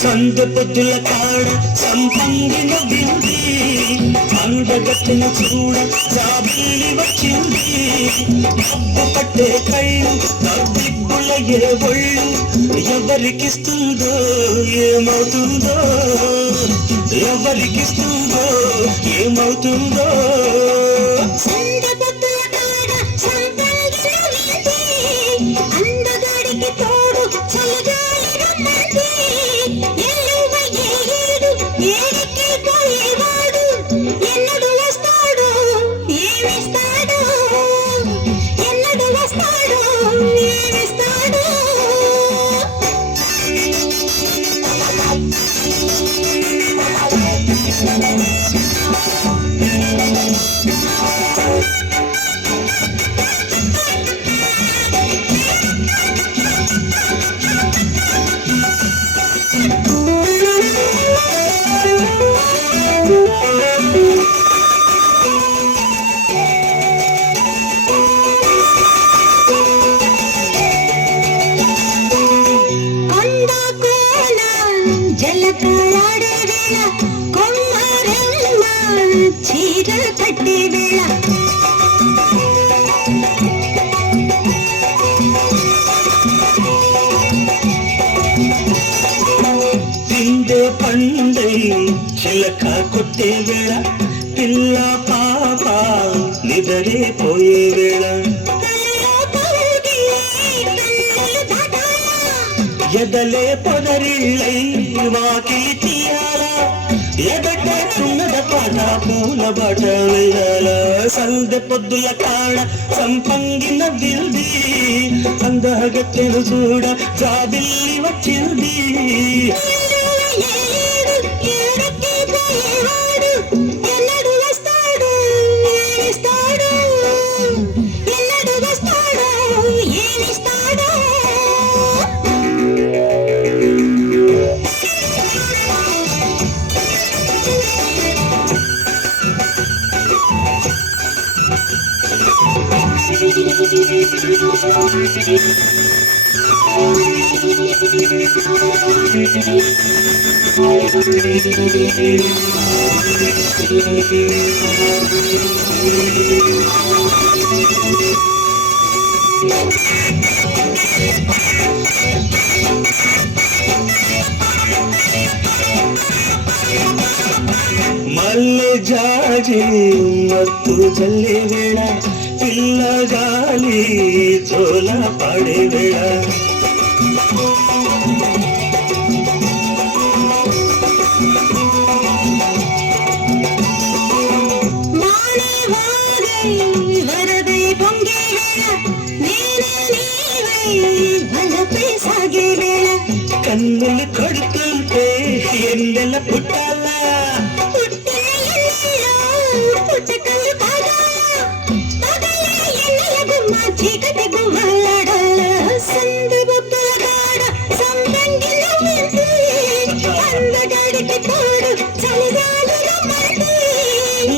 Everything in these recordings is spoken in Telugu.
సంద పొద్దుల కాడ సంపంగిన బింది అందగతిన చూడ జాబిల్లి వచ్చింది డబ్బు పట్టే కళ్ళు డబ్బిబ్బుల ఏ ఒళ్ళు ఎవరికిస్తుందో ఏమవుతుందో ఎవరికిస్తుందో ఏమవుతుందో అందగాడికి తోడు చలిగాలి రమ్మంది ఏడికెళ్ళిపోయేవాడు ఎన్నడు వస్తాడు ఏమిస్తాడు ఎన్నడు వస్తాడు ఏమిస్తాడు జలకాలాడే వేళ కొమ్మరెమ్మ చీర కట్టే వేళ తిండే పండై చిలక కొట్టే వేళ పిల్ల పాప నిదరే పోయే వేళ ఎదలే పొదరిళ్ళై వాకిలి తీయాల ఎగట్టున్నద పాట పూల బాట వేయాల సందె పొద్దుల కాడ సంపంగిన బిల్ది అందగత్తెను చూడ జాబిల్లి వచ్చింది ఎన్నడు వస్తాడు ఏమిస్తాడు ఎన్నడు వస్తాడు ఏమిస్తాడు మల్లె జాజి మత్తు చల్లే వేళ పిల్ల గాలి చోల పాడే వేళ వరదై పొంగే వేళ సాగే వేళ కన్నులు కొడుతుంటే ఎన్నెల పుట్టాల పుట్టకలు చీకటి గుమ్మలాడాల సందు బొబ్బల గాడ సంబంగిన అందగాడికి తోడు చలిగాలి రమ్మంది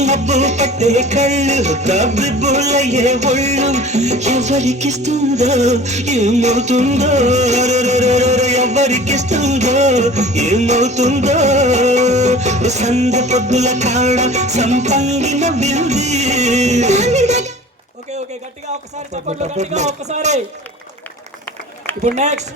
మబ్బు పట్టే కళ్ళు తబ్బిబ్బులయ్యే ఒళ్ళు ఎవరికిస్తుందో ఏమవుతుందో ఎవరికిస్తుందో ఏమవుతుందో సంద పొద్దుల కాడ సంపంగిన బిల్ది ఓకే ఓకే గట్టిగా ఒకసారి చెప్పండి గట్టిగా ఒక్కసారి ఇప్పుడు నెక్స్ట్